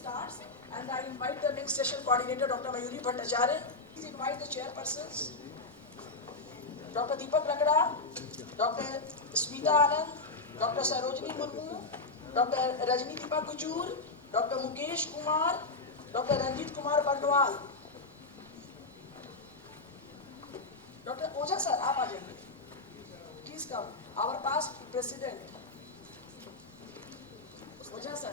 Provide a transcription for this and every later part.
starts, and I invite the next session coordinator, Dr. Mayuri Bhattacharya. Please invite the chairpersons, Dr. Deepak Lakda, Dr. Smita Anand, Dr. Sarojini Murmu, Dr. Rajni Deepa Kujur, Dr. Mukesh Kumar, Dr. Ranjit Kumar Bandwal. Dr. Oja sir, आप आ जाइए. Please come. Our past president. Oja sir.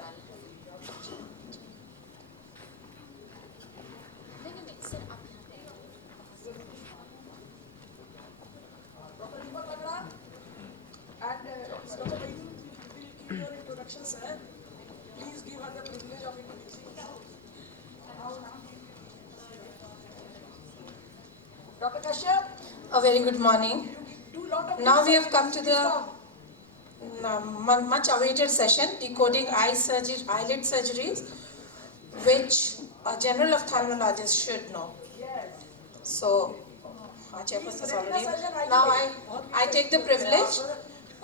Dr. Deepak Lakda and Dr. Vaidhi will give your introduction, sir. Please give her the privilege of introducing. Dr. Kashyap. A very good morning. Now we have come to the much awaited session, Decoding Eyelid Surgeries, which a general ophthalmologist should know. So, our chairperson is already. Now I take the privilege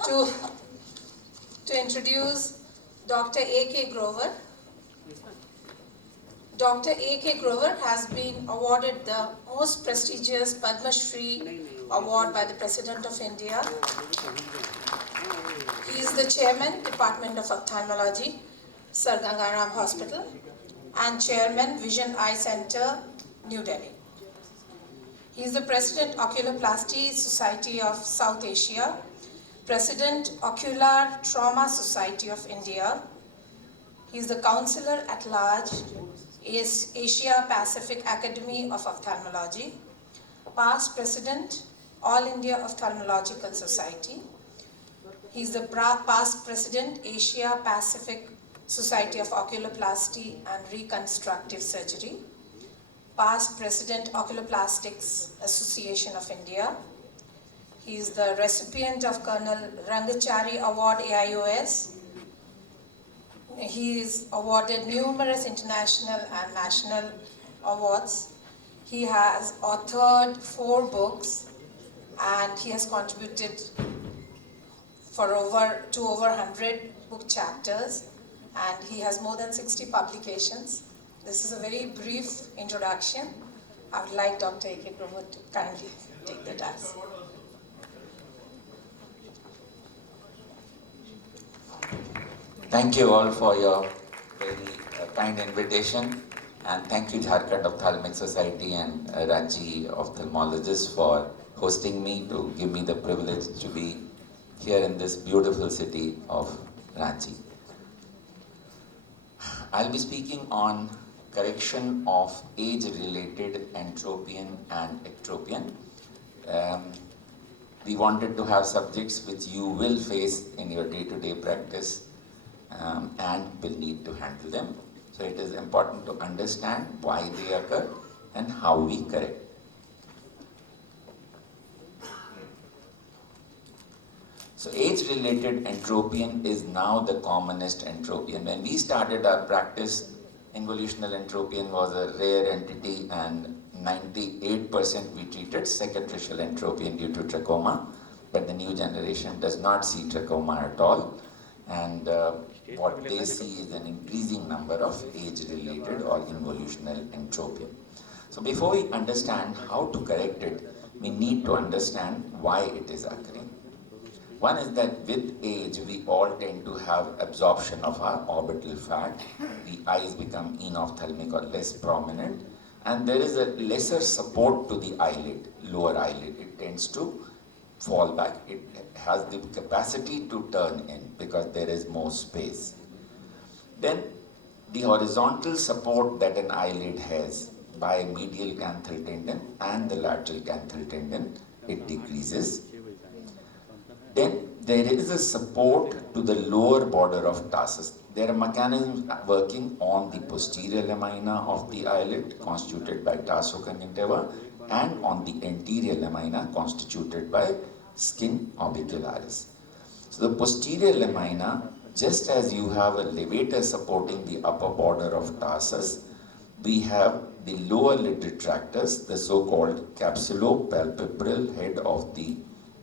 to introduce Dr. A.K. Grover. Dr. A.K. Grover has been awarded the most prestigious Padma Shri award by the President of India. He is the Chairman, Department of Ophthalmology, Sir Gangaram Hospital, and Chairman, Vision Eye Center, New Delhi. He is the President, Oculoplasty Society of South Asia, President, Ocular Trauma Society of India. He is the Counselor at Large, Asia Pacific Academy of Ophthalmology, past President, All India Ophthalmological Society. He is the past President, Asia Pacific Society of Oculoplasty and Reconstructive Surgery, past President, Oculoplastics Association of India. He is the recipient of Colonel Rangachari Award AIOS. He is awarded numerous international and national awards. He has authored 4 books and he has contributed for over 100 book chapters, and he has more than 60 publications. This is a very brief introduction. I would like Dr. A.K. Grover to kindly take the task. Thank you all for your very kind invitation, and thank you Jharkhand Ophthalmic Society and RANCHI Ophthalmologist for hosting me, to give me the privilege to be here in this beautiful city of Ranchi. I'll be speaking on correction of age-related entropion and ectropion. We wanted to have subjects which you will face in your day-to-day practice and will need to handle them. So it is important to understand why they occur and how we correct. So age-related entropion is now the commonest entropion. When we started our practice, involutional entropion was a rare entity, and 98% we treated second-racial entropion due to trachoma, but the new generation does not see trachoma at all, and what they see is an increasing number of age-related or involutional entropion. So before we understand how to correct it, we need to understand why it is occurring. One is that with age, we all tend to have absorption of our orbital fat. The eyes become inophthalmic or less prominent, and there is a lesser support to the eyelid, lower eyelid. It tends to fall back. It has the capacity to turn in because there is more space. Then the horizontal support that an eyelid has by medial canthal tendon and the lateral canthal tendon, it decreases. Then there is a support to the lower border of tarsus. There are mechanisms working on the posterior lamina of the eyelid constituted by tarso conjunctiva and on the anterior lamina constituted by skin orbicularis. So the posterior lamina, just as you have a levator supporting the upper border of tarsus, we have the lower lid retractors, the so-called capsulopalpebral head of the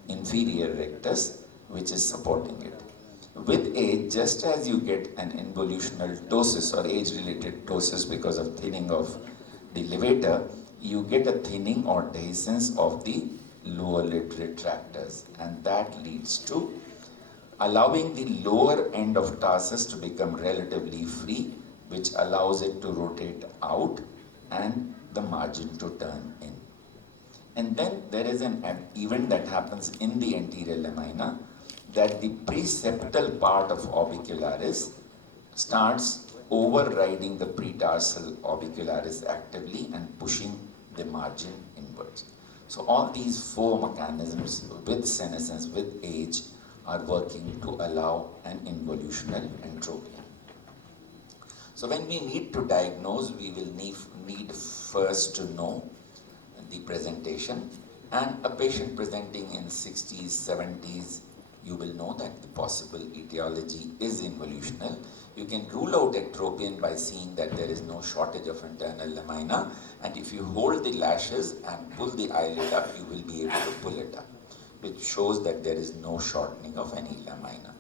inferior rectus, which is supporting it. With age, just as you get an involutional ptosis or age-related ptosis because of thinning of the levator, you get a thinning or dehiscence of the lower lid retractors, and that leads to allowing the lower end of tarsus to become relatively free, which allows it to rotate out and the margin to turn in. And then there is an event that happens in the anterior lamina, that the preceptal part of orbicularis starts overriding the pretarsal orbicularis actively and pushing the margin inwards. So all these four mechanisms with senescence, with age, are working to allow an involutional entropia. So when we need to diagnose, we will need first to know the presentation, and a patient presenting in 60s, 70s, you will know that the possible etiology is involutional. You can rule out ectropion by seeing that there is no shortage of internal lamina, and if you hold the lashes and pull the eyelid up, you will be able to pull it up, which shows that there is no shortening of any lamina.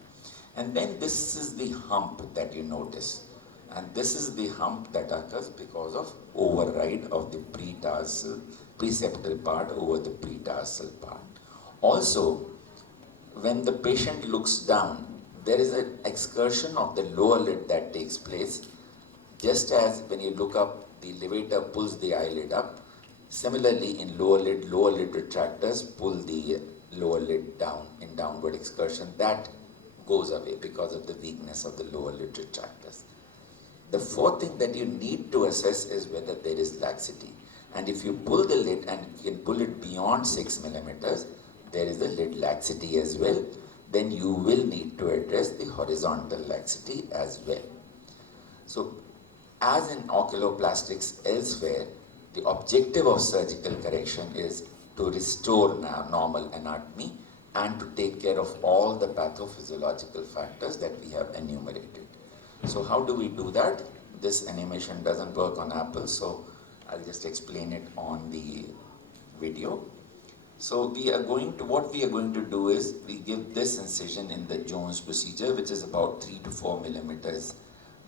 And then this is the hump that you notice, and this is the hump that occurs because of override of the preceptal part over the pretarsal part. Also, when the patient looks down, there is an excursion of the lower lid that takes place. Just as when you look up, the levator pulls the eyelid up. Similarly, in lower lid retractors pull the lower lid down in downward excursion. That goes away because of the weakness of the lower lid retractors. The fourth thing that you need to assess is whether there is laxity. And if you pull the lid and you can pull it beyond 6 millimeters, there is a lid laxity as well. Then you will need to address the horizontal laxity as well. So, as in oculoplastics elsewhere, the objective of surgical correction is to restore normal anatomy and to take care of all the pathophysiological factors that we have enumerated. So how do we do that? This animation doesn't work on Apple, so I'll just explain it on the video. So what we are going to do is, we give this incision in the Jhos procedure, which is about 3 to 4 millimeters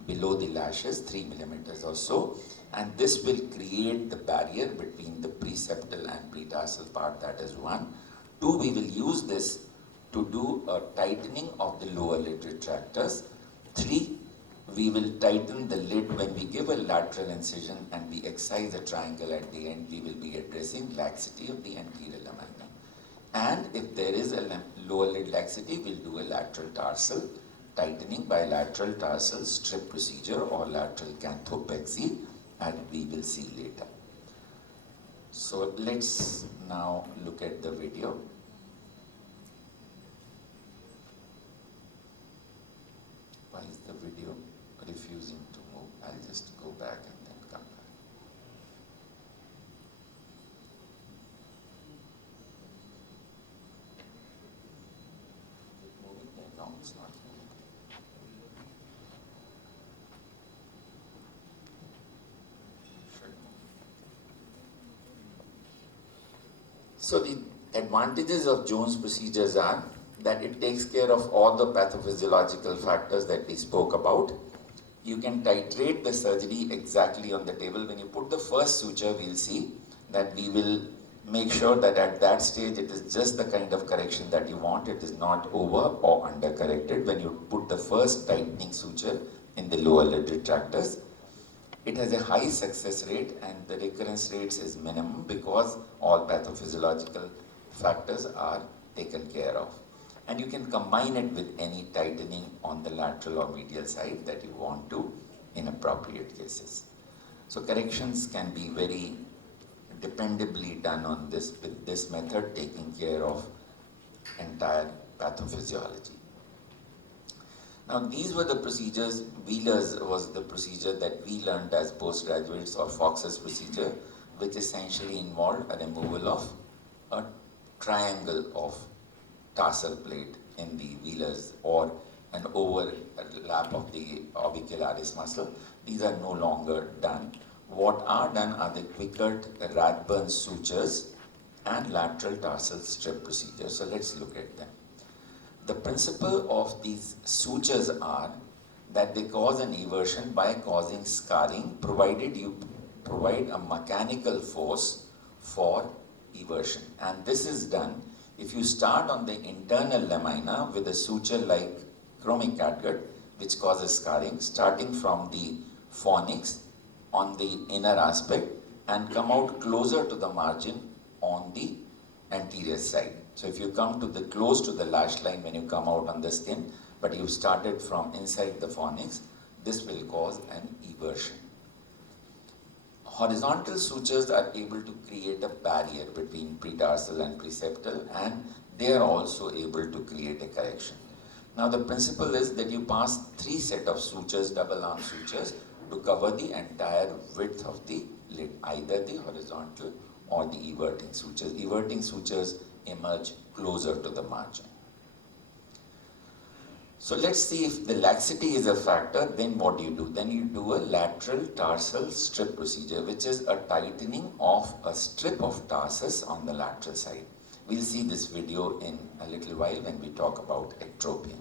below the lashes, 3 millimeters or so, and this will create the barrier between the preceptal and pretarsal part, that is one. Two, we will use this to do a tightening of the lower lid retractors. Three, we will tighten the lid when we give a lateral incision and we excise a triangle at the end. We will be addressing laxity of the anterior lamina. And if there is a lower lid laxity, we'll do a lateral tarsal tightening by lateral tarsal strip procedure or lateral canthopexy, and we will see later. So let's now look at the video. Why is the video refusing to move? I'll just go back and then come back. Is it moving there? No, it's not moving. Should move. So the advantages of Jhos procedures are that it takes care of all the pathophysiological factors that we spoke about. You can titrate the surgery exactly on the table. When you put the first suture, we'll see that we will make sure that at that stage it is just the kind of correction that you want. It is not over or under corrected. When you put the first tightening suture in the lower lid retractors, it has a high success rate and the recurrence rates is minimum because all pathophysiological factors are taken care of. And you can combine it with any tightening on the lateral or medial side that you want to in appropriate cases. So corrections can be very dependably done on this, with this method taking care of entire pathophysiology. Now these were the procedures. Wheeler's was the procedure that we learned as postgraduates, or Fox's procedure, which essentially involved a removal of a triangle of tarsal plate in the Wheeler's or an overlap of the orbicularis muscle. These are no longer done. What are done are the Quickert Rathburn sutures and lateral tarsal strip procedures. So let's look at them. The principle of these sutures are that they cause an eversion by causing scarring, provided you provide a mechanical force for eversion. And this is done if you start on the internal lamina with a suture like chromic catgut, which causes scarring, starting from the fornix on the inner aspect and come out closer to the margin on the anterior side. So if you come to the close to the lash line when you come out on the skin, but you've started from inside the fornix, this will cause an eversion. Horizontal sutures are able to create a barrier between pretarsal and preseptal, and they are also able to create a correction. Now the principle is that you pass 3 sets of sutures, double arm sutures, to cover the entire width of the lid, either the horizontal or the everting sutures. Everting sutures emerge closer to the margin. So let's see if the laxity is a factor, then what do? Then you do a lateral tarsal strip procedure, which is a tightening of a strip of tarsus on the lateral side. We'll see this video in a little while when we talk about ectropion.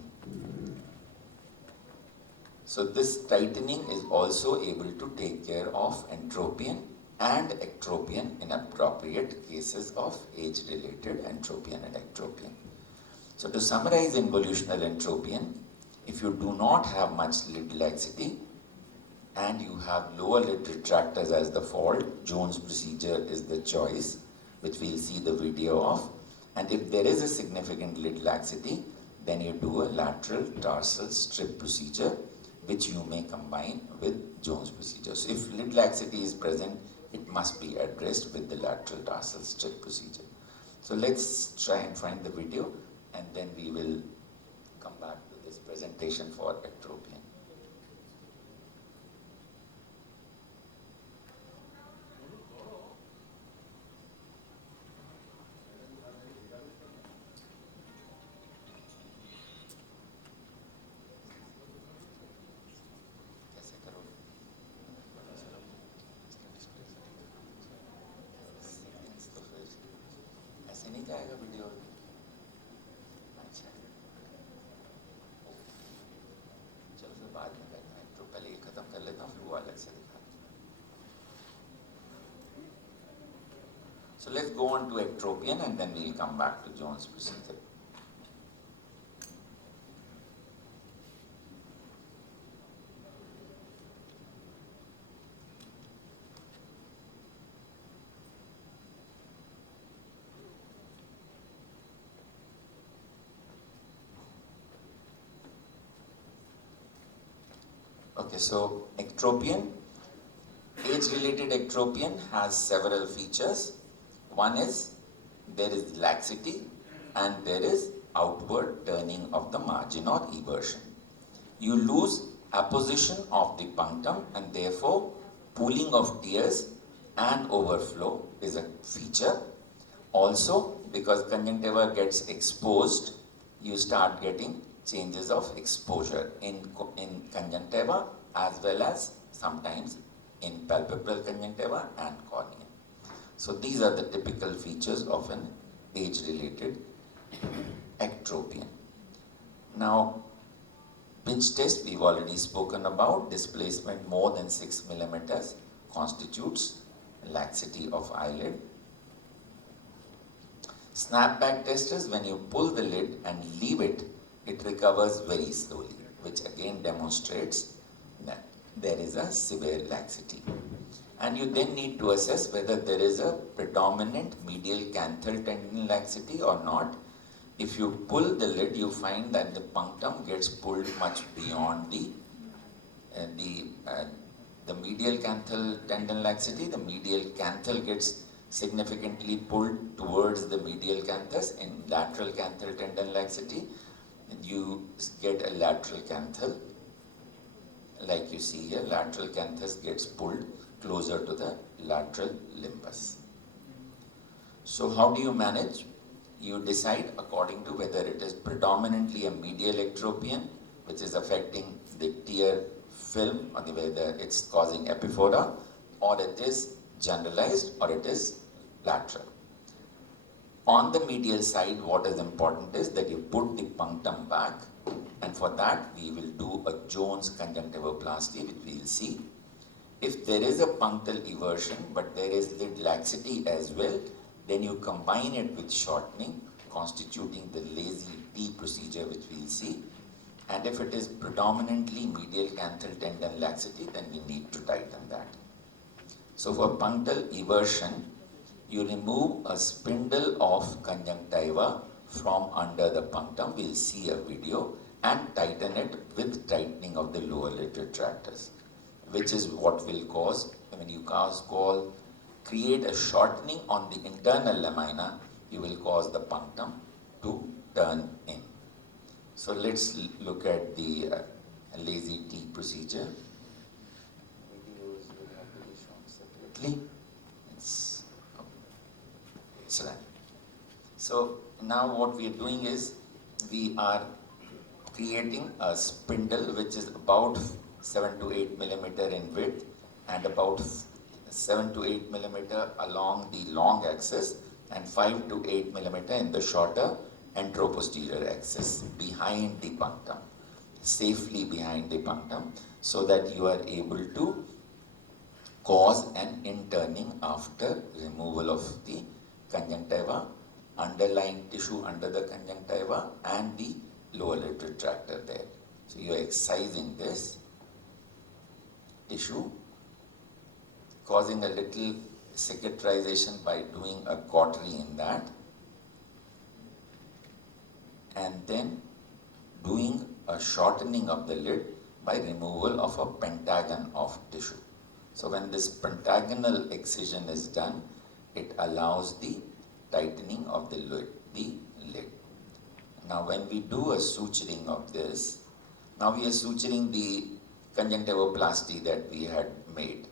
So this tightening is also able to take care of entropion and ectropion in appropriate cases of age-related entropion and ectropion. So to summarize involutional entropion, if you do not have much lid laxity and you have lower lid retractors as the fault, Jhos procedure is the choice, which we'll see the video of. And if there is a significant lid laxity, then you do a lateral tarsal strip procedure, which you may combine with Jhos procedure. So if lid laxity is present, it must be addressed with the lateral tarsal strip procedure. So let's try and find the video, and then we will come back to this presentation for ectropion. Video अच्छा चलो फिर बाद में करना है, तो पहले ये खत्म कर लेता हूँ, फिर वो अलग से दिखाता हूँ. So let's go on to ectropion and then we'll come back to Jhos procedure. Okay, so ectropion, age-related ectropion has several features. One is there is laxity and there is outward turning of the margin or eversion. You lose apposition of the punctum and therefore pooling of tears and overflow is a feature. Also, because conjunctiva gets exposed, you start getting changes of exposure in conjunctiva as well as sometimes in palpebral conjunctiva and cornea. So these are the typical features of an age-related ectropion. Now, pinch test we've already spoken about. Displacement more than 6 millimeters constitutes laxity of eyelid. Snapback test is when you pull the lid and leave it, it recovers very slowly, which again demonstrates that there is a severe laxity. And you then need to assess whether there is a predominant medial canthal tendon laxity or not. If you pull the lid, you find that the punctum gets pulled much beyond the medial canthal tendon laxity. The medial canthal gets significantly pulled towards the medial canthus. In lateral canthal tendon laxity, you get a lateral canthal, like you see here. Lateral canthus gets pulled closer to the lateral limbus. So how do you manage? You decide according to whether it is predominantly a medial ectropion, which is affecting the tear film, or whether it's causing epiphora, or it is generalized, or it is lateral. On the medial side, what is important is that you put the punctum back, and for that we will do a Jhos conjunctivoplasty, which we will see. If there is a punctal eversion but there is lid laxity as well, then you combine it with shortening, constituting the lazy T procedure, which we will see. And if it is predominantly medial canthal tendon laxity, then we need to tighten that. So for punctal eversion, you remove a spindle of conjunctiva from under the punctum, we'll see a video, and tighten it with tightening of the lower lid retractors, which is what will cause, when you create a shortening on the internal lamina, you will cause the punctum to turn in. So let's look at the lazy T procedure. Videos will have to be shown separately. So now what we are doing is we are creating a spindle which is about 7 to 8 millimeter in width and about 7 to 8 millimeter along the long axis and 5 to 8 millimeter in the shorter anteroposterior axis behind the punctum, safely behind the punctum, so that you are able to cause an interning after removal of the conjunctiva, underlying tissue under the conjunctiva and the lower lid retractor there. So you are excising this tissue, causing a little cicatrization by doing a cautery in that, and then doing a shortening of the lid by removal of a pentagon of tissue. So when this pentagonal excision is done, it allows the tightening of the lid. Now when we do a suturing of this, now we are suturing the conjunctivoplasty that we had made.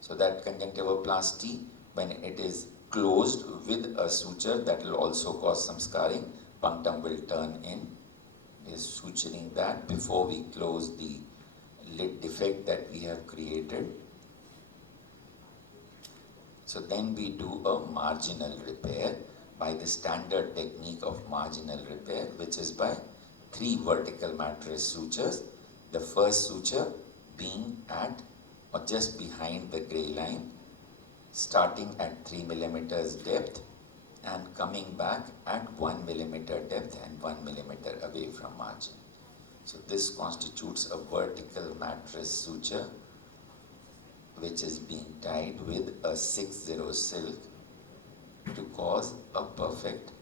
So that conjunctivoplasty, when it is closed with a suture, that will also cause some scarring. Punctum will turn in. We are suturing that before we close the lid defect that we have created. So then we do a marginal repair by the standard technique of marginal repair, which is by 3 vertical mattress sutures. The first suture being at or just behind the gray line, starting at 3 millimeters depth and coming back at 1 millimeter depth and 1 millimeter away from margin. So this constitutes a vertical mattress suture which is being tied with a 6-0 silk to cause a perfect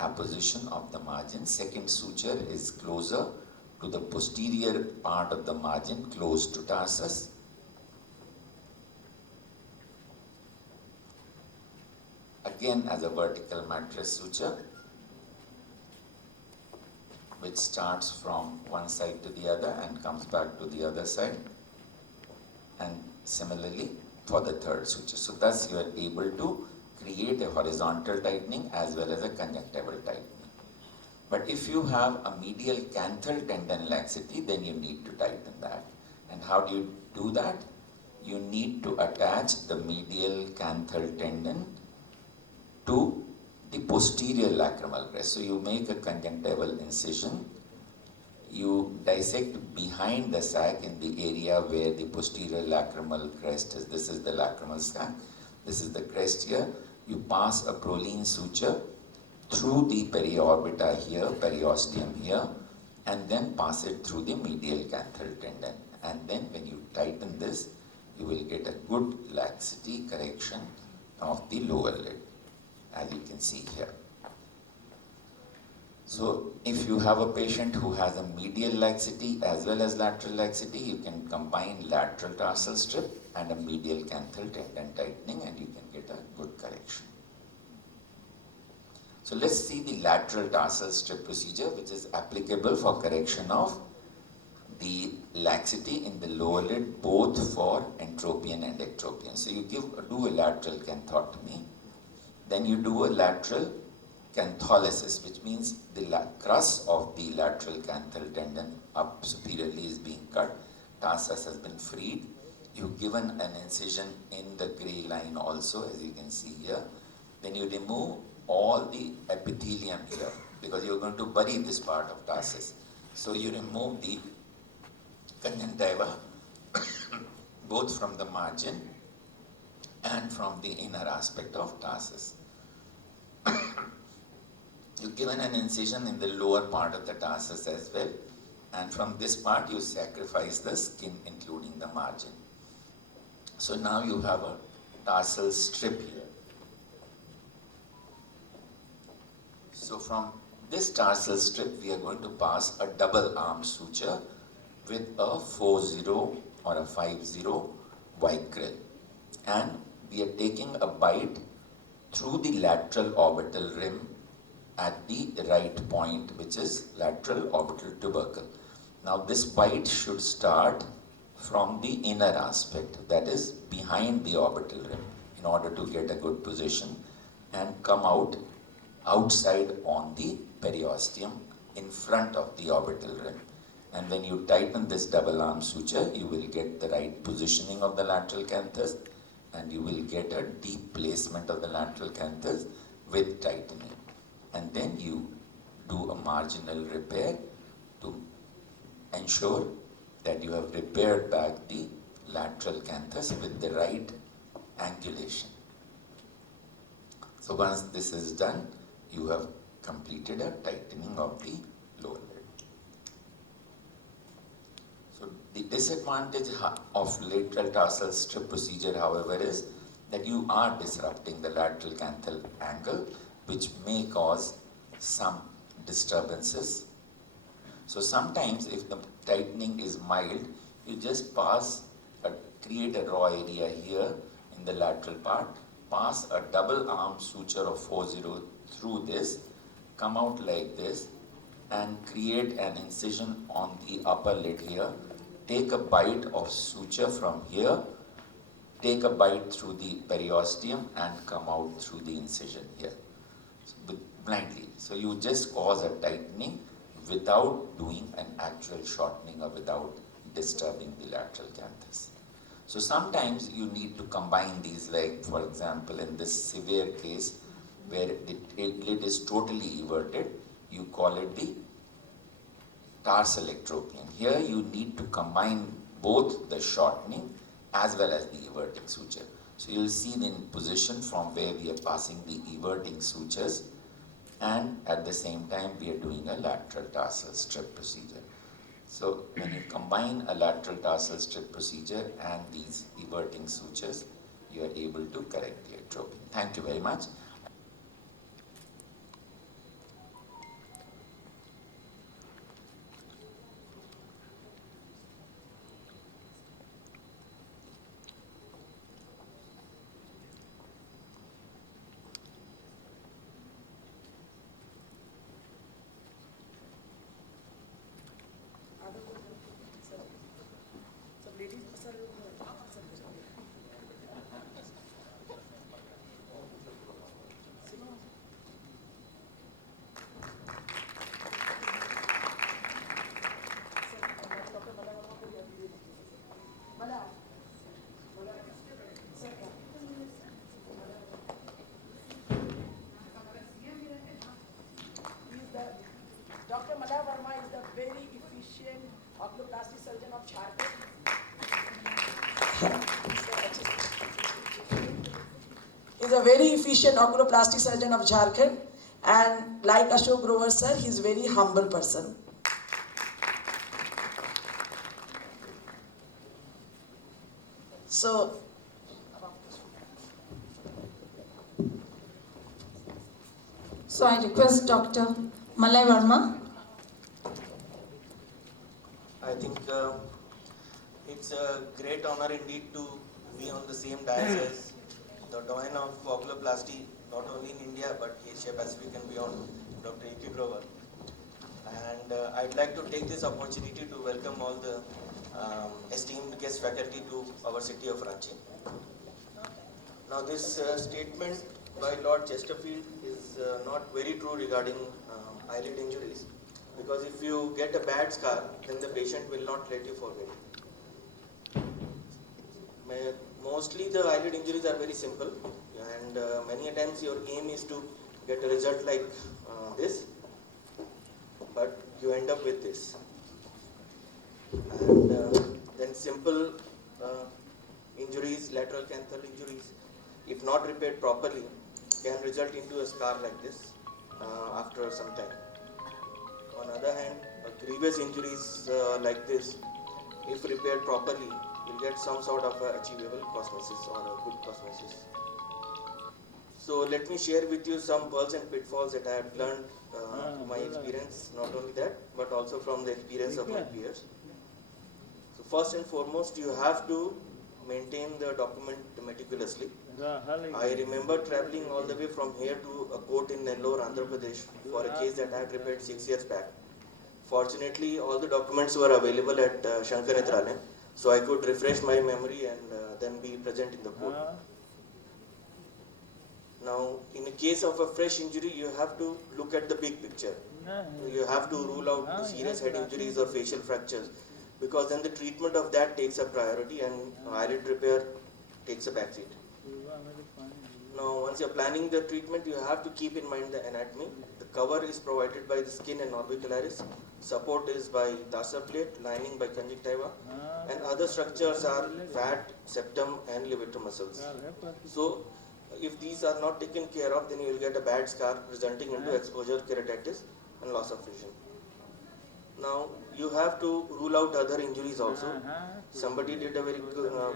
apposition of the margin. Second suture is closer to the posterior part of the margin, close to tarsus. Again as a vertical mattress suture, which starts from one side to the other and comes back to the other side, and similarly for the third suture. So thus you are able to create a horizontal tightening as well as a conjunctival tightening. But if you have a medial canthal tendon laxity, then you need to tighten that. And how do you do that? You need to attach the medial canthal tendon to the posterior lacrimal crest. So you make a conjunctival incision, you dissect behind the sac in the area where the posterior lacrimal crest is. This is the lacrimal sac, this is the crest here. You pass a Prolene suture through the periorbita here, periosteum here, and then pass it through the medial canthal tendon. And then when you tighten this, you will get a good laxity correction of the lower lid, as you can see here. So if you have a patient who has a medial laxity as well as lateral laxity, you can combine lateral tarsal strip and a medial canthal tendon tightening and you can get a good correction. So let's see the lateral tarsal strip procedure, which is applicable for correction of the laxity in the lower lid, both for entropion and ectropion. So you do a lateral canthotomy, then you do a lateral cantholysis, which means the crus of the lateral canthal tendon up superiorly is being cut, tarsus has been freed. You've given an incision in the gray line also, as you can see here. Then you remove all the epithelium here, because you're going to bury this part of tarsus. So you remove the conjunctiva both from the margin and from the inner aspect of tarsus. You've given an incision in the lower part of the tarsus as well, and from this part you sacrifice the skin including the margin. So now you have a tarsal strip here. So from this tarsal strip we are going to pass a double arm suture with a 4-0 or a 5-0 white grill, and we are taking a bite through the lateral orbital rim at the right point, which is lateral orbital tubercle. Now this bite should start from the inner aspect, that is behind the orbital rim, in order to get a good position, and come out outside on the periosteum in front of the orbital rim. And when you tighten this double arm suture, you will get the right positioning of the lateral canthus, and you will get a deep placement of the lateral canthus with tightening. And then you do a marginal repair to ensure that you have repaired back the lateral canthus with the right angulation. So once this is done, you have completed a tightening of the lower lid. So the disadvantage of lateral tarsal strip procedure, however, is that you are disrupting the lateral canthal angle, which may cause some disturbances. So sometimes if the tightening is mild, you just create a raw area here in the lateral part, pass a double arm suture of 4-0 through this, come out like this, and create an incision on the upper lid here. Take a bite of suture from here, take a bite through the periosteum, and come out through the incision here, blindly. So you just cause a tightening without doing an actual shortening or without disturbing the lateral canthus. So sometimes you need to combine these, like for example in this severe case where the lid is totally everted, you call it the tarsal ectropion. Here you need to combine both the shortening as well as the everting suture. So you'll see the position from where we are passing the everting sutures, and at the same time we are doing a lateral tarsal strip procedure. So when you combine a lateral tarsal strip procedure and these everting sutures, you are able to correct the ectropion. Thank you very much. Dr. Malay Verma is the very efficient oculoplasty surgeon of Jharkhand. He's a very efficient oculoplasty surgeon of Jharkhand, and like Ashok Grover sir, he's a very humble person. So, I request Dr. Malay Verma. I think it's a great honor indeed to be on the same dais as the doyen of oculoplasty, not only in India but Asia Pacific and beyond, Dr. A.K. Grover. And I'd like to take this opportunity to welcome all the esteemed guest faculty to our city of Ranchi. Now this statement by Lord Chesterfield is not very true regarding eyelid injuries, because if you get a bad scar, then the patient will not let you forget. Mostly the eyelid injuries are very simple, and many a times your aim is to get a result like this, but you end up with this. And then simple injuries, lateral canthal injuries, if not repaired properly, can result into a scar like this after some time. On the other hand, grievous injuries like this, if repaired properly, you'll get some sort of achievable cosmesis or a good cosmesis. So let me share with you some pearls and pitfalls that I have learned through my experience. Not only that, but also from the experience of my peers. So first and foremost, you have to maintain the document meticulously. I remember traveling all the way from here to a court in Nellore, Andhra Pradesh for a case that I had prepared 6 years back. Fortunately, all the documents were available at Shankar Netralaya, so I could refresh my memory and then be present in the court. Now, in the case of a fresh injury, you have to look at the big picture. You have to rule out the serious head injuries or facial fractures, because then the treatment of that takes a priority and eyelid repair takes a backseat. Now, once you're planning the treatment, you have to keep in mind the anatomy. The cover is provided by the skin and orbicularis. Support is by tarsal plate, lining by conjunctiva, and other structures are fat, septum, and levator muscles. So, if these are not taken care of, then you will get a bad scar resulting into exposure keratitis and loss of vision. Now, you have to rule out other injuries also. Somebody did a very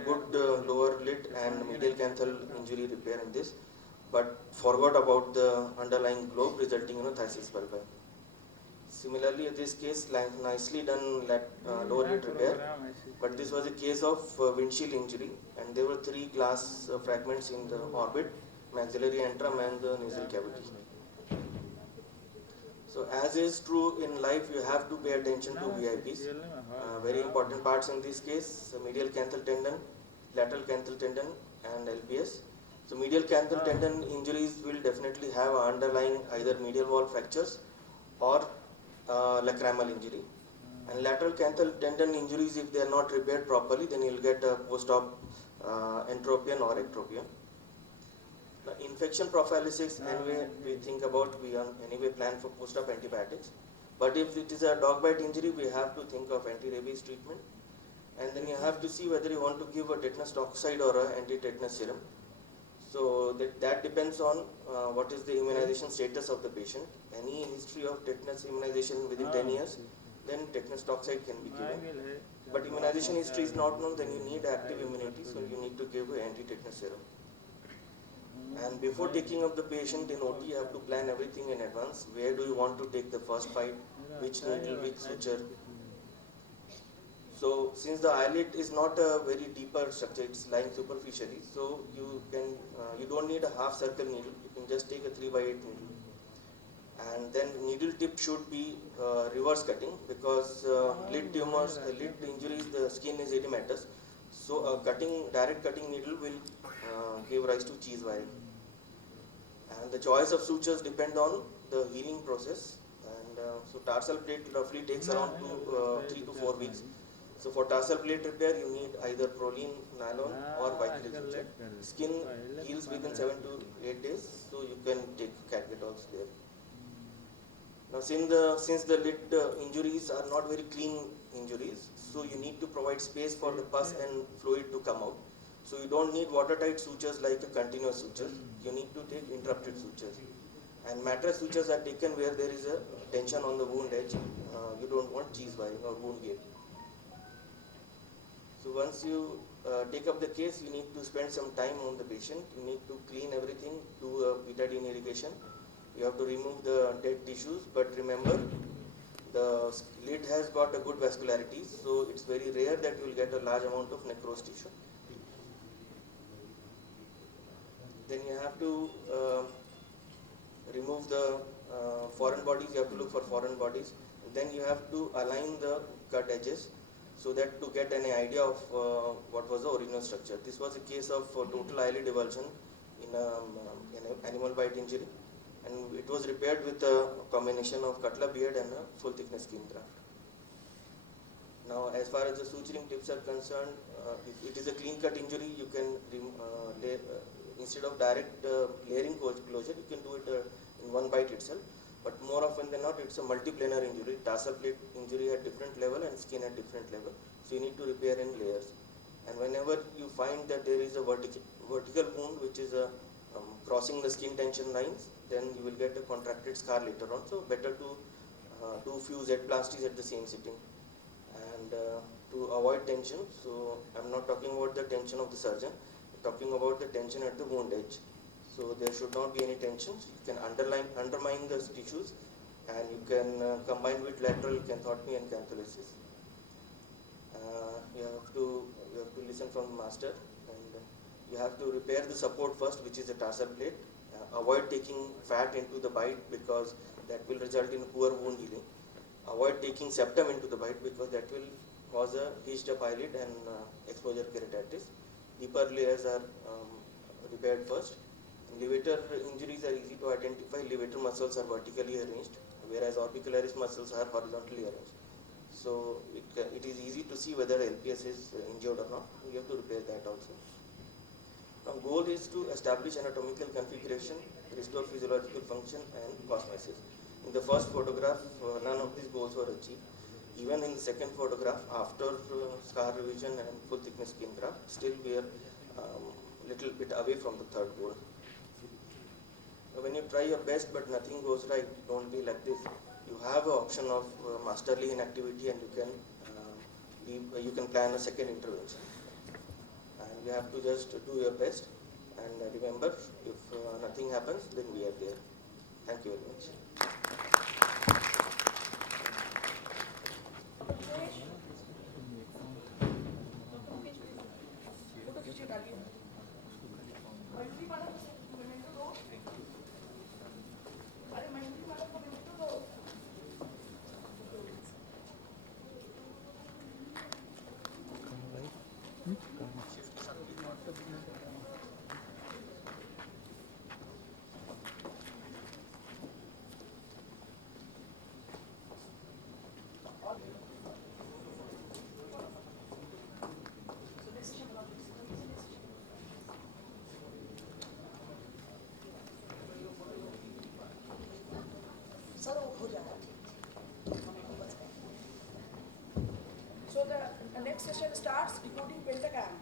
good lower lid and medial canthal injury repair in this, but forgot about the underlying globe resulting in a thysis bulbi. Similarly, in this case, nicely done lower lid repair, but this was a case of windshield injury, and there were 3 glass fragments in the orbit, maxillary antrum and the nasal cavity. So as is true in life, you have to pay attention to VIPs. Very important parts in this case, medial canthal tendon, lateral canthal tendon and LPS. So medial canthal tendon injuries will definitely have underlying either medial wall fractures or lacrimal injury. And lateral canthal tendon injuries, if they are not repaired properly, then you will get a post-op entropion or ectropion. Now, infection prophylaxis, anyway, we think about, we anyway plan for post-op antibiotics. But if it is a dog bite injury, we have to think of anti-rabies treatment. And then you have to see whether you want to give a tetanus toxoid or an anti-tetanus serum. So that depends on what is the immunization status of the patient. Any history of tetanus immunization within 10 years, then tetanus toxoid can be given. But immunization history is not known, then you need active immunity, so you need to give an anti-tetanus serum. And before taking up the patient in OT, you have to plan everything in advance. Where do you want to take the first fight? Which needle, which suture? So, since the eyelid is not a very deeper structure, it's lying superficially, so you don't need a half circle needle. You can just take a 3x8 needle. And then needle tip should be reverse cutting, because lid tumors, lid injuries, the skin is edematous. So a direct cutting needle will give rise to cheese wiring. And the choice of sutures depend on the healing process. And so tarsal plate roughly takes around 3 to 4 weeks. So for tarsal plate repair, you need either proline, nylon or vicryl suture. Skin heals within 7 to 8 days, so you can take catgut also there. Now, since the lid injuries are not very clean injuries, so you need to provide space for the pus and fluid to come out. So you don't need watertight sutures like a continuous suture. You need to take interrupted sutures. And mattress sutures are taken where there is a tension on the wound edge. You don't want cheese wiring or wound gape. So once you take up the case, you need to spend some time on the patient. You need to clean everything, do a betadine irrigation. You have to remove the dead tissues, but remember, the lid has got a good vascularity, so it's very rare that you will get a large amount of necrosed tissue. Then you have to remove the foreign bodies. You have to look for foreign bodies. Then you have to align the cut edges, so that to get any idea of what was the original structure. This was a case of total eyelid avulsion in an animal bite injury, and it was repaired with a combination of cutler beard and a full thickness skin graft. Now, as far as the suturing tips are concerned, if it is a clean cut injury, you can instead of direct layering closure, you can do it in one bite itself. But more often than not, it's a multiplanar injury. Tarsal plate injury at different level and skin at different level. So you need to repair in layers. And whenever you find that there is a vertical wound which is crossing the skin tension lines, then you will get a contracted scar later on. So better to do few Z-plasties at the same sitting. And to avoid tension, so I'm not talking about the tension of the surgeon, I'm talking about the tension at the wound edge. So there should not be any tensions. You can undermine the tissues, and you can combine with lateral canthotomy and cantholysis. You have to listen from the master, and you have to repair the support first, which is the tarsal plate. Avoid taking fat into the bite because that will result in poor wound healing. Avoid taking septum into the bite because that will cause a hitched up eyelid and exposure keratitis. Deeper layers are repaired first. Levator injuries are easy to identify. Levator muscles are vertically arranged, whereas orbicularis muscles are horizontally arranged. So it is easy to see whether LPS is injured or not. We have to repair that also. Now, goal is to establish anatomical configuration, restore physiological function, and cosmesis. In the first photograph, none of these goals were achieved. Even in the second photograph, after scar revision and full thickness skin graft, still we are little bit away from the third goal. When you try your best but nothing goes right, don't be like this. You have an option of masterly inactivity, and you can plan a second intervention. And you have to just do your best, and remember, if nothing happens, then we are there. Thank you very much. Sir वो हो जाएगा. So the next session starts decoding pentagam.